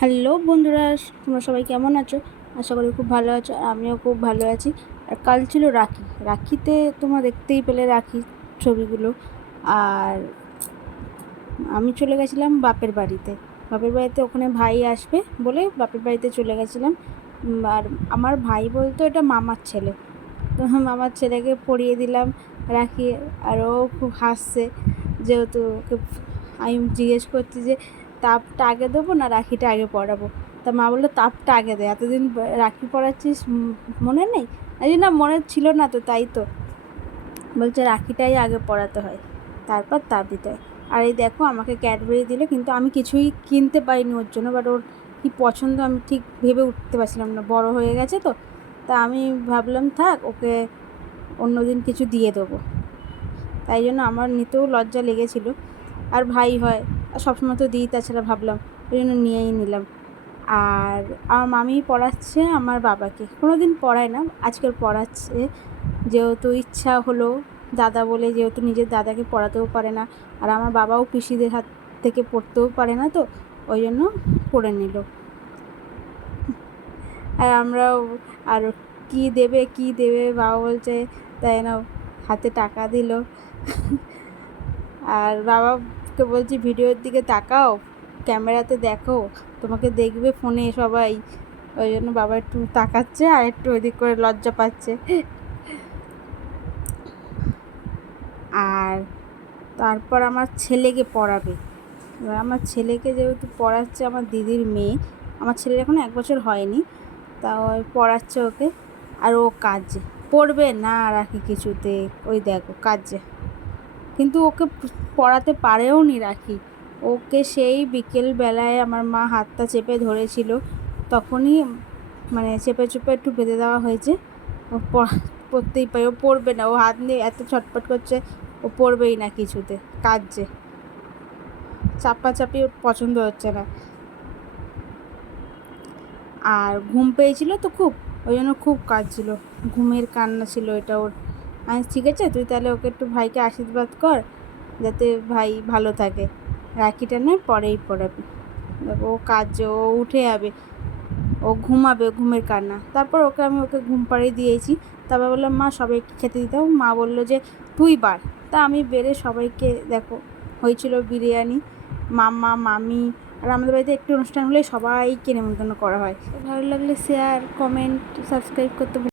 Hello বন্ধুরা, তোমরা সবাই কেমন আছো? আশা করি খুব ভালো আছো। আমিও খুব ভালো আছি। আর কাল ছিল রাখি। রাখিতে তোমরা দেখতেই পেলে রাখি ছবিগুলো। আর আমি চলে গেছিলাম বাপের বাড়িতে। বাপের বাড়িতে ওখানে ভাই আসবে বলে বাপের বাড়িতে চলে গেছিলাম। আর আমার ভাই বলতো এটা মামার ছেলে, তো মামার ছেলেকে পরিয়ে দিলাম রাখি। আর ও খুব হাসছে, যেহেতু ওকে আমি জিজ্ঞেস করছি যে তাপটা আগে দেবো না রাখিটা আগে পরাবো। তা মা বললো তাপটা আগে দে, এতদিন রাখি পরাচ্ছিস মনে নেই? এই না, মনে ছিল না তো, তাই তো বলছে রাখিটাই আগে পরাতে হয়, তারপর তাপ দিতে হয়। আর এই দেখো আমাকে ক্যাডবেরি দিল, কিন্তু আমি কিছুই কিনতে পারিনি ওর জন্য। বাট ওর কী পছন্দ আমি ঠিক ভেবে উঠতে পারছিলাম না, বড় হয়ে গেছে তো। তা আমি ভাবলাম থাক, ওকে অন্যদিন কিছু দিয়ে দেবো। তাই জন্য আমার নিতেও লজ্জা লেগেছিল। আর ভাই হয়, আর সবসময় তো দিই, তাছাড়া ভাবলাম ওই জন্য নিয়েই নিলাম। আর আমার মামি পড়াচ্ছে আমার বাবাকে, কোনো দিন পড়ায় না, আজকাল পড়াচ্ছে। যেহেতু ইচ্ছা হলো, দাদা বলে, যেহেতু নিজের দাদাকে পড়াতেও পারে না, আর আমার বাবাও পিসিদের হাত থেকে পড়তেও পারে না, তো ওই জন্য পড়ে নিল। আর আমরাও, আর কী দেবে বাবা বলছে তাই না, হাতে টাকা দিল। আর বাবাকে বলছি ভিডিওর দিকে তাকাও, ক্যামেরাতে দেখো, তোমাকে দেখবে ফোনে সবাই। ওই জন্য বাবা একটু তাকাচ্ছে আর একটু ওইদিক করে লজ্জা পাচ্ছে। আর তারপর আমার ছেলেকে পড়াবে। এবার আমার ছেলেকে যেহেতু পড়াচ্ছে আমার দিদির মেয়ে, আমার ছেলের এখন 1 বছর হয়নি, তাও পড়াচ্ছে ওকে। আর ও কাঁদছে, পড়বে না রাখি কিছুতে, ওই দেখো কাঁদছে। কিন্তু ওকে পড়াতে পারেও নি রাখি। ওকে সেই বিকেলবেলায় আমার মা হাতটা চেপে ধরেছিল, তখনই মানে চেপে চেপে একটু বেঁধে দেওয়া হয়েছে। ও পড়তেই পারে, ও পড়বে না, ও হাত নিয়ে এত ছটফট করছে, ও পড়বেই না কিছুতে, কাঁদছে। চাপাচাপি ওর পছন্দ হচ্ছে না। আর ঘুম পেয়েছিল তো খুব, ওই জন্য খুব কাঁদছিল, ঘুমের কান্না ছিল এটা ওর। আমি ঠিক আছে, তুই তাহলে ওকে একটু ভাইকে আশীর্বাদ কর, যাতে ভাই ভালো থাকে, রাখিটা নয় পরেই পড়াবি। দেখো ও কাঁদছে, ও উঠে যাবে, ও ঘুমাবে, ঘুমের কান্না। তারপর ওকে ঘুম পাড়িয়ে দিয়েছি। তারপর বললাম মা সবাইকে খেতে দিতাম। মা বললো যে তুই বাড়। তা আমি বেড়ে সবাইকে, দেখো হয়েছিল বিরিয়ানি, মামা মামি। আর আমাদের বাড়িতে একটু অনুষ্ঠান হলে সবাইকে নেমন্তন্ন করা হয়। ভালো লাগলে শেয়ার, কমেন্ট, সাবস্ক্রাইব করতে